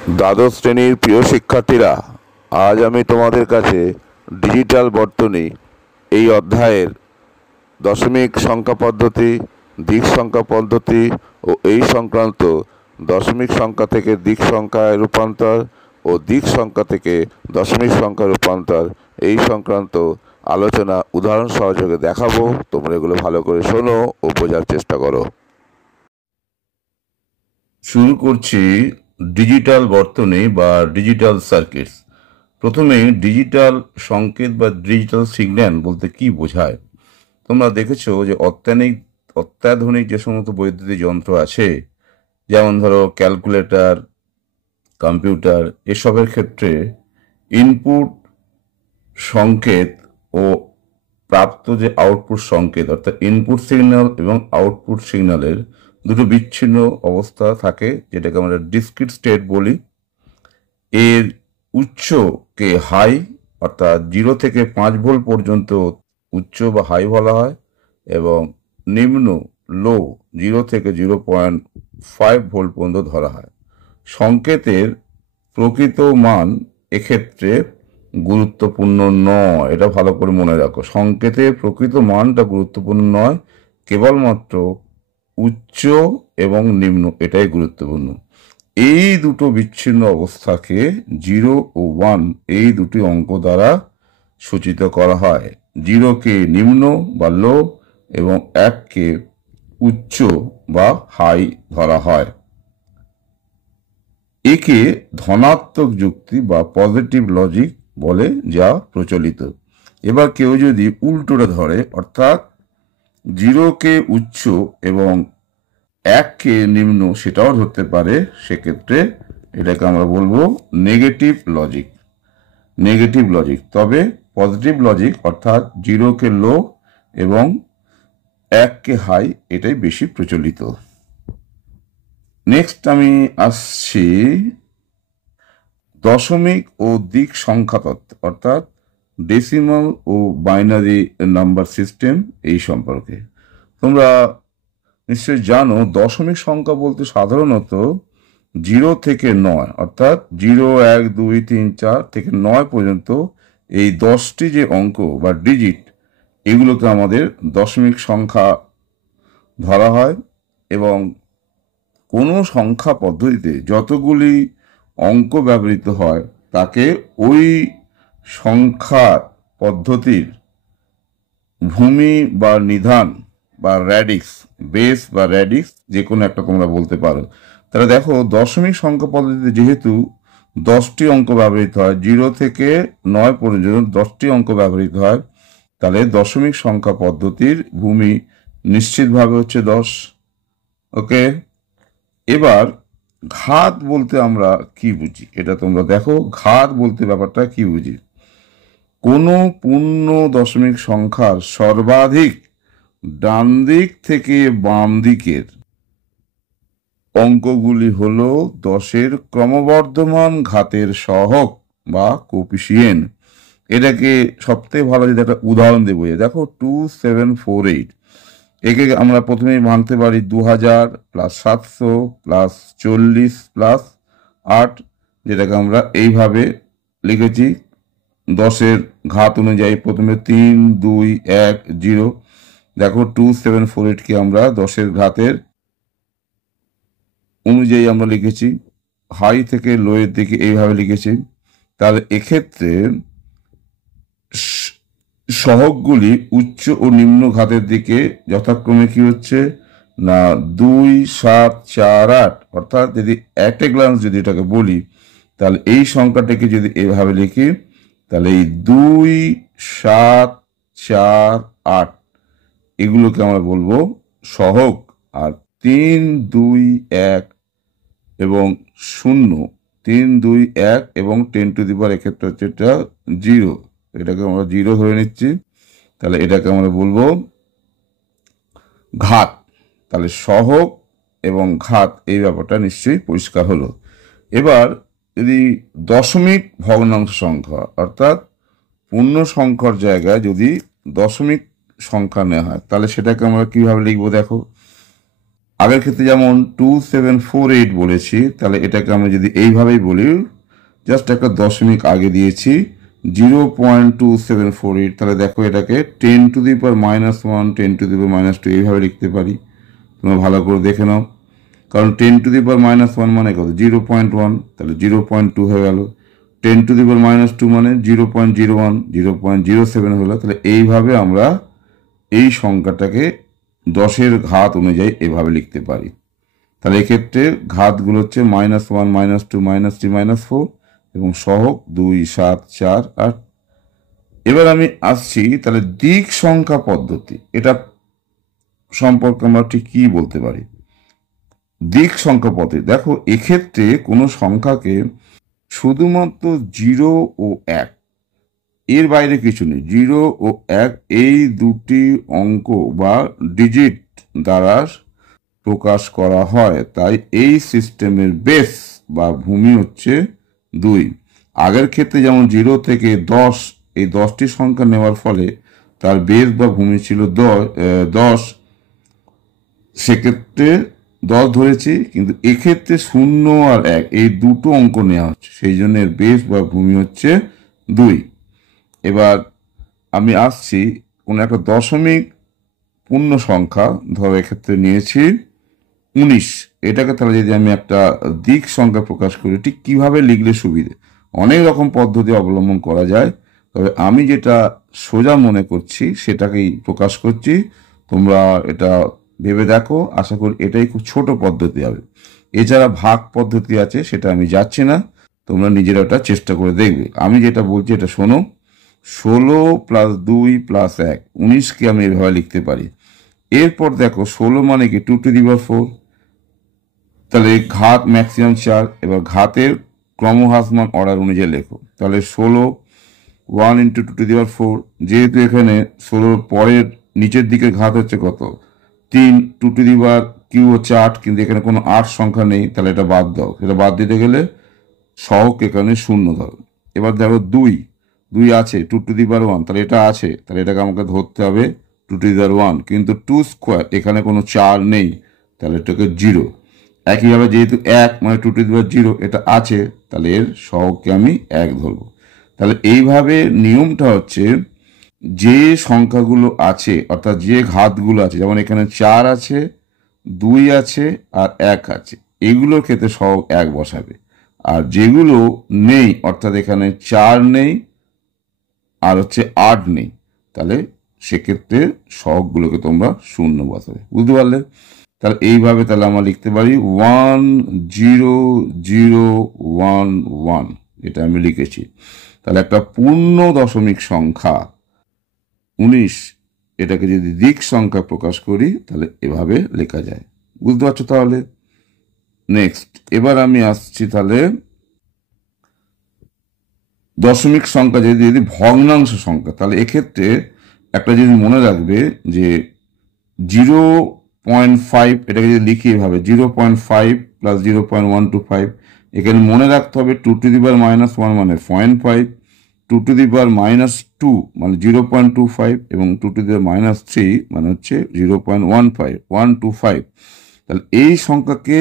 দ্বাদশ শ্রেণীর প্রিয় শিক্ষার্থীরা, আজ আমি তোমাদের কাছে ডিজিটাল বর্তনী এই অধ্যায়ের দশমিক সংখ্যা পদ্ধতি, দিক সংখ্যা পদ্ধতি ও এই সংক্রান্ত দশমিক সংখ্যা থেকে দিক সংখ্যায় রূপান্তর ও দিক সংখ্যা থেকে দশমিক সংখ্যা রূপান্তর এই সংক্রান্ত আলোচনা উদাহরণ সহযোগে দেখাবো। তোমরা এগুলো ভালো করে শোনো ও বোঝার চেষ্টা করো। শুরু করছি ডিজিটাল বর্তনী বা ডিজিটাল সার্কিটস। প্রথমে ডিজিটাল সংকেত বা ডিজিটাল সিগন্যাল বলতে কি বোঝায়? তোমরা দেখেছো যে অত্যাধুনিক যে সমস্ত বৈদ্যুতিক যন্ত্র আছে, যেমন ধরো ক্যালকুলেটর, কম্পিউটার, এসবের ক্ষেত্রে ইনপুট সংকেত ও প্রাপ্ত যে আউটপুট সংকেত, অর্থাৎ ইনপুট সিগন্যাল এবং আউটপুট সিগন্যালের দুটো বিচ্ছিন্ন অবস্থা থাকে, যেটাকে আমরা ডিসক্রিট স্টেট বলি। এর উচ্চকে হাই, অর্থাৎ 0 থেকে 5 ভোল্ট পর্যন্ত উচ্চ বা হাই বলা হয়, এবং নিম্ন লো 0 থেকে 0.5 ভোল্ট পর্যন্ত ধরা হয়। সংকেতের প্রকৃত মান এক্ষেত্রে গুরুত্বপূর্ণ নয়, এটা ভালো করে মনে রাখো। সংকেতের প্রকৃত মানটা গুরুত্বপূর্ণ নয়, কেবলমাত্র উচ্চ এবং নিম্ন এটাই গুরুত্বপূর্ণ। এই দুটো বিচ্ছিন্ন অবস্থাকে 0 ও 1 এই দুটি অঙ্ক দ্বারা সূচিত করা হয়। 0কে নিম্ন বা লো এবং 1কে উচ্চ বা হাই ধরা হয়। একে ধনাত্মক যুক্তি বা পজিটিভ লজিক বলে, যা প্রচলিত। এবার কেউ যদি উল্টোটা ধরে, অর্থাৎ 0কে উচ্চ এবং 1কে নিম্ন সেটাও ধরতে পারে, সেক্ষেত্রে এটাকে আমরা বলবো নেগেটিভ লজিক। Negative logic. তবে পজিটিভ লজিক অর্থাৎ 0কে লো এবং 1কে হাই এটাই বেশি প্রচলিত। নেক্সট আমি আসছি দশমিক ও দিক সংখ্যা তত্ত্ব, অর্থাৎ ডেসিমাল ও বাইনারি নাম্বার সিস্টেম এই সম্পর্কে। তোমরা নিশ্চয়ই জানো, দশমিক সংখ্যা বলতে সাধারণত 0 থেকে 9, অর্থাৎ 0, 1, 2, 3, 4 থেকে 9 পর্যন্ত এই 10টি যে অঙ্ক বা ডিজিট, এগুলোকে আমাদের দশমিক সংখ্যা ধরা হয়। এবং কোনো সংখ্যা পদ্ধতিতে যতগুলি অঙ্ক ব্যবহৃত হয় তাকে ওই সংখ্যা পদ্ধতির ভূমি বা নিধান বা র্যাডিক্স, বেস বা র্যাডিক্স যে কোনো একটা তোমরা বলতে পারো। তাহলে দেখো, দশমিক সংখ্যা পদ্ধতিতে যেহেতু 10টি অঙ্ক ব্যবহৃত হয়, 0 থেকে 9 পর্যন্ত 10টি অঙ্ক ব্যবহৃত হয়, তাহলে দশমিক সংখ্যা পদ্ধতির ভূমি নিশ্চিতভাবে হচ্ছে 10। ওকে, এবার ঘাত বলতে আমরা কি বুঝি এটা তোমরা দেখো। ঘাত বলতে ব্যাপারটা কি বুঝি? কোনো পূর্ণ দশমিক সংখ্যার সর্বাধিক ডান দিক থেকে বাম দিকের অঙ্কগুলি হলো 10-এর ক্রমবর্ধমান ঘাতের সহগ বা কোফিসিয়েন্ট। এটাকে সবথেকে ভালো যদি একটা উদাহরণ দেবো, দেখো 2748, একে আমরা প্রথমেই ভাঙতে পারি 2000 প্লাস 700 প্লাস 40 প্লাস 8, যেটাকে আমরা এইভাবে লিখেছি 10-এর ঘাত অনুযায়ী। প্রথমে 3, 2, 1, 0। দেখো 2748কে আমরা 10-এর ঘাতের অনুযায়ী আমরা লিখেছি, হাই থেকে লোয়ের দিকে এইভাবে লিখেছি। তাহলে এক্ষেত্রে সহগগুলি উচ্চ ও নিম্ন ঘাতের দিকে যথাক্রমে কি হচ্ছে না 2, 7, 4, 8। অর্থাৎ যদি একটা গ্লান্স যদি এটাকে বলি, তাহলে এই সংখ্যাটাকে যদি এভাবে লিখি, তাহলে এই 2, 7, 4, 8 এগুলোকে আমরা বলবো সহগ। আর 3, 2, 1 এবং 0, 3, 2, 1 এবং 10 টু দি পাওয়ার এক্ষেত্রে হচ্ছে এটা 0, এটাকে আমরা 0 ধরে নিচ্ছি। তাহলে এটাকে আমরা বলবো ঘাত। তাহলে সহগ এবং ঘাত এই ব্যাপারটা নিশ্চয়ই পরিষ্কার হলো। এবার যদি দশমিক ভগ্নাংশ সংখ্যা, অর্থাৎ পূর্ণ সংখ্যার জায়গায় যদি দশমিক সংখ্যা নেওয়া হয়, তাহলে সেটাকে আমরা কিভাবে লিখবো দেখো। আগের ক্ষেত্রে যেমন 2748 বলেছি, তাহলে এটাকে আমি যদি এইভাবেই বলি, জাস্ট একটা দশমিক আগে দিয়েছি 0.2748, তাহলে দেখো এটাকে 10⁻⁻1 10⁻⁻2 এইভাবে লিখতে পারি। তোমরা ভালো করে দেখে নাও, কারণ 10⁻⁻1 মানে কত, 0.1, তাহলে 0.2 হয়ে গেল। 10⁻⁻2 মানে 0.01, 0.07 হলো। তাহলে এইভাবে আমরা এই সংখ্যাটাকে 10-এর ঘাত অনুযায়ী এভাবে লিখতে পারি। তাহলে এক্ষেত্রে ঘাতগুলো হচ্ছে -1, -2, -3, -4 এবং সহগ 2, 7, 4, 8। এবার আমি আসছি তাহলে দিক সংখ্যা পদ্ধতি, এটা সম্পর্কে আমরা ঠিক কি বলতে পারি। দিক সংখ্যা পদ্ধতি, দেখো এক্ষেত্রে কোনো সংখ্যাকে শুধুমাত্র 0 ও 1, এর বাইরে কিছু নেই, 0 ও 1 এই দুটি অঙ্ক বা ডিজিট দ্বারা প্রকাশ করা হয়। তাই এই সিস্টেমের বেস বা ভূমি হচ্ছে 2। আগের ক্ষেত্রে যেমন 0 থেকে 10, এই 10টি সংখ্যা নেওয়ার ফলে তার বেস বা ভূমি ছিল 10, সেক্ষেত্রে 10 ধরেছি, কিন্তু এক্ষেত্রে 0 আর 1 এই দুটো অঙ্ক নেওয়া হচ্ছে, সেই জন্য এর বেস বা ভূমি হচ্ছে 2। এবার আমি আসছি কোনো একটা দশমিক পূর্ণ সংখ্যা, ধরো এক্ষেত্রে নিয়েছি 19, এটাকে তাহলে যদি আমি একটা দিক সংখ্যা প্রকাশ করি, ঠিক কিভাবে লিখলে সুবিধে, অনেক রকম পদ্ধতি অবলম্বন করা যায়, তবে আমি যেটা সোজা মনে করছি সেটাকেই প্রকাশ করছি। তোমরা এটা ভেবে দেখো, আশা করি এটাই খুব ছোট পদ্ধতি হবে। এছাড়া ভাগ পদ্ধতি আছে, সেটা আমি যাচ্ছি না, তোমরা নিজেরা ওটা চেষ্টা করে দেখবে। আমি যেটা বলছি এটা শোনো, 16 + 2 + 1 19কে আমি এভাবে লিখতে পারি। এরপর দেখো 16 মানে কি 2⁴, তাহলে ঘাত ম্যাক্সিমাম 4। এবার ঘাতের ক্রমহ্রাসমান অর্ডার অনুযায়ী লেখো, তাহলে 16 1 × 2⁴, যেহেতু এখানে 16 পরের নিচের দিকে ঘাত হচ্ছে কত 3, 2⁵ হচ্ছে 8, কিন্তু এখানে কোনো 8 সংখ্যা নেই, তাহলে এটা বাদ দাও। এটা বাদ দিতে গেলে সহগ এখানে 0 ধরো। এবার দেখো 2 আছে 2⁴1, তাহলে এটা আছে, তাহলে এটাকে আমাকে ধরতে হবে 2⁴1, কিন্তু 2² এখানে কোনো 4 নেই, তাহলে এটাকে 0। একইভাবে যেহেতু 1 মানে 2⁴0 এটা আছে, তাহলে এর সহগকে আমি 1 ধরবো। তাহলে এইভাবে নিয়মটা হচ্ছে, যে সংখ্যাগুলো আছে অর্থাৎ যে ঘাতগুলো আছে, যেমন এখানে 4 আছে, 2 আছে আর 1 আছে, এগুলোর ক্ষেত্রে সহগ 1 বসাবে। আর যেগুলো নেই, অর্থাৎ এখানে 4 নেই আর হচ্ছে 8 নেই, তাহলে সেক্ষেত্রে সহগগুলোকে তোমরা 0 বসাবে। বুঝতে পারলে? তাহলে এইভাবে তাহলে আমরা লিখতে পারি 1 0 0 1 1, এটা আমি লিখেছি। তাহলে একটা পূর্ণ দশমিক সংখ্যা 19, এটাকে যদি দিক সংখ্যা প্রকাশ করি তাহলে এভাবে লেখা যায়। বুঝতে পারছো? তাহলে নেক্সট, এবার আমি আসছি তাহলে দশমিক সংখ্যা যদি ভগ্নাংশ সংখ্যা, তাহলে এক্ষেত্রে একটা জিনিস মনে রাখবে যে 0.5, এটাকে যদি লিখি এভাবে 0.5 + 0.125, এখানে মনে রাখতে হবে 2⁻⁻1 মানে 0.5, 2⁻⁻2 মানে 0.25 এবং 2⁻³ মানে হচ্ছে 0.125। তাহলে এই সংখ্যাকে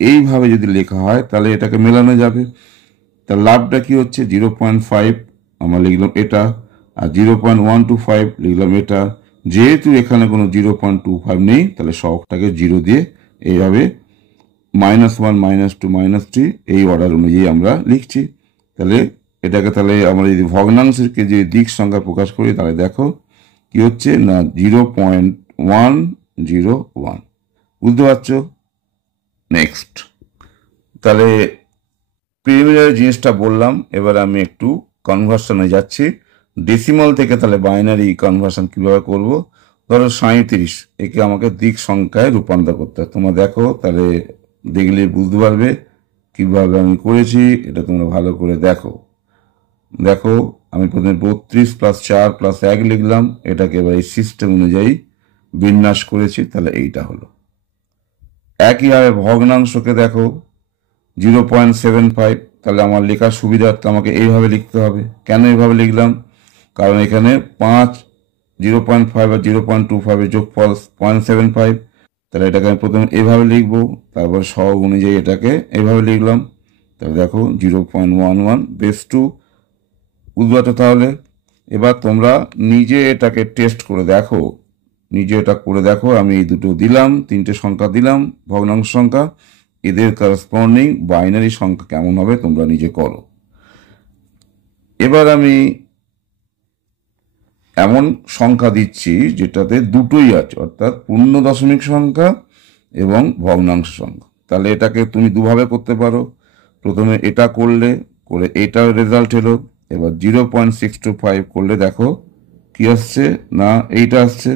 এইভাবে যদি লেখা হয় তাহলে এটাকে মেলানো যাবে। তার লাভটা কি হচ্ছে, 0.5 আমরা লিখলাম এটা, আর 0.125 লিখলাম এটা। যেহেতু এখানে কোনো 0.25 নেই, তাহলে সহগটাকে 0 দিয়ে এইভাবে -1 -2 -3 এই অর্ডার অনুযায়ী আমরা লিখছি। তাহলে এটাকে তাহলে আমরা যদি ভগ্নাংশকে যে দিক সংখ্যা প্রকাশ করি, তাহলে দেখো কি হচ্ছে না 0.101। বুঝতে পারছো? নেক্সট, তাহলে প্রিলিমিনারি জিনিসটা বললাম, এবার আমি একটু কনভার্সনে যাচ্ছি। ডেসিমাল থেকে তাহলে বাইনারি কনভার্সন কিভাবে করব। ধরো 37, একে আমাকে দিক সংখ্যায় রূপান্তর করতে হয়। তোমরা দেখো, তাহলে দেখলে বুঝতে পারবে কিভাবে আমি করেছি। এটা তোমরা ভালো করে দেখো। দেখো আমি প্রথমে 32 + 4 + 1 লিখলাম, এটাকে এবার এই সিস্টেম অনুযায়ী বিন্যাস করেছি, তাহলে এইটা হলো। একইভাবে ভগ্নাংশকে দেখো 0.75, তাহলে আমার লেখার সুবিধার্থে আমাকে এইভাবে লিখতে হবে। কেন এইভাবে লিখলাম, কারণ এখানে 5 0.5 আর 0.25 এর যোগফল 0.75, তাহলে এটাকে আমি প্রথমে এভাবে লিখবো, তারপর সহগ অনুযায়ী এটাকে এভাবে লিখলাম। তাহলে দেখো 0.11 বেস 2, বুঝতে পারছো? তাহলে এবার তোমরা নিজে এটাকে টেস্ট করে দেখো, নিজে এটা করে দেখো। আমি এই দুটো দিলাম, তিনটে সংখ্যা দিলাম ভগ্নাংশ সংখ্যা, এদের করসপন্ডিং বাইনারি সংখ্যা কেমন হবে তোমরা নিজে করো। এবার আমি এমন সংখ্যা দিচ্ছি যেটাতে দুটোই আছে, অর্থাৎ পূর্ণ দশমিক সংখ্যা এবং ভগ্নাংশ সংখ্যা। তাহলে এটাকে তুমি দুভাবে করতে পারো। প্রথমে এটা করে এটার রেজাল্ট এলো। এবার 0.625 করলে দেখো কি আসছে, না এইটা আসছে।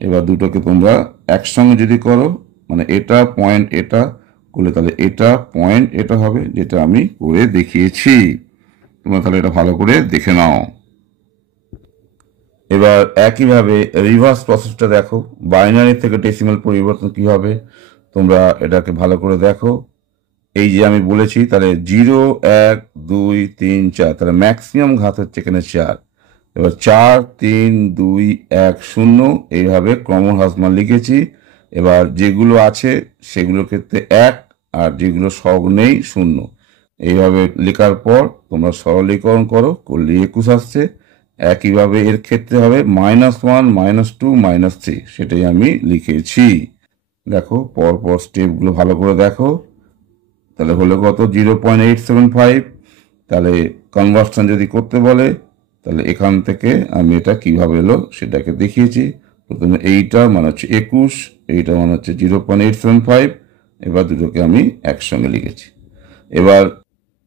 এবার দুটোকে তোমরা একসঙ্গে যদি করো, মানে এটা পয়েন্ট এটা করলে তাহলে এটা পয়েন্ট এটা হবে, যেটা আমি করে দেখিয়েছি। তোমরা তাহলে এটা ভালো করে দেখে নাও। এবার একইভাবে রিভার্স প্রসেসটা দেখো, বাইনারি থেকে ডেসিমাল পরিবর্তন কি হবে তোমরা এটাকে ভালো করে দেখো। এই যে আমি বলেছি, তাহলে 0 1 2 3 4, তাহলে ম্যাক্সিমাম ঘাত হচ্ছে এখানে 4। এবার 4 3 2 1 0 এইভাবে ক্রমহ্রাসমান লিখেছি। এবার যেগুলো আছে সেগুলোর ক্ষেত্রে 1, আর যেগুলো সব নেই 0। এইভাবে লেখার পর তোমরা সরলীকরণ করলে 21 আসছে। একইভাবে এর ক্ষেত্রে হবে -1 -2 -3, সেটাই আমি লিখেছি। দেখো পরপর স্টেপগুলো ভালো করে দেখো। তাহলে হলো কত, 0.875। তাহলে কনভার্সন যদি করতে বলে তাহলে এখান থেকে আমি এটা কিভাবে এলো সেটাকে দেখিয়েছি। প্রথমে এইটা মানে হচ্ছে 21, এইটা মানে হচ্ছে 0.875। এবার দুটোকে আমি একসঙ্গে লিখেছি। এবার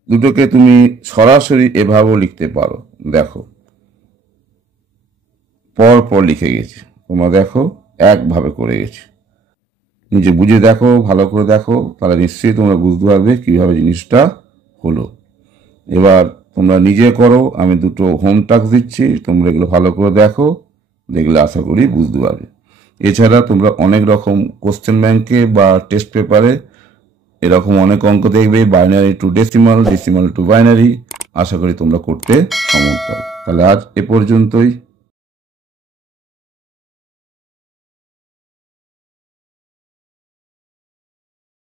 দুটোকে তুমি সরাসরি এভাবেও লিখতে পারো। দেখো পর লিখে গেছি, তোমরা দেখো একভাবে করে গেছি। নিজে বুঝে দেখো, ভালো করে দেখো, তাহলে নিশ্চয়ই তোমরা বুঝতে পারবে কিভাবে জিনিসটা হলো। এবার তোমরা নিজে করো, আমি দুটো হোম টাস্ক দিচ্ছি, তোমরা এগুলো ভালো করে দেখো, দেখলে আশা করি বুঝতে পারবে। এছাড়া তোমরা অনেক রকম কোশ্চেন ব্যাংকে বা টেস্ট পেপারে এরকম অনেক অঙ্ক দেখবে, binary to decimal, decimal to binary. আশা করি তোমরা করতে সমর্থ হবে। তাহলে আজ এ পর্যন্তই।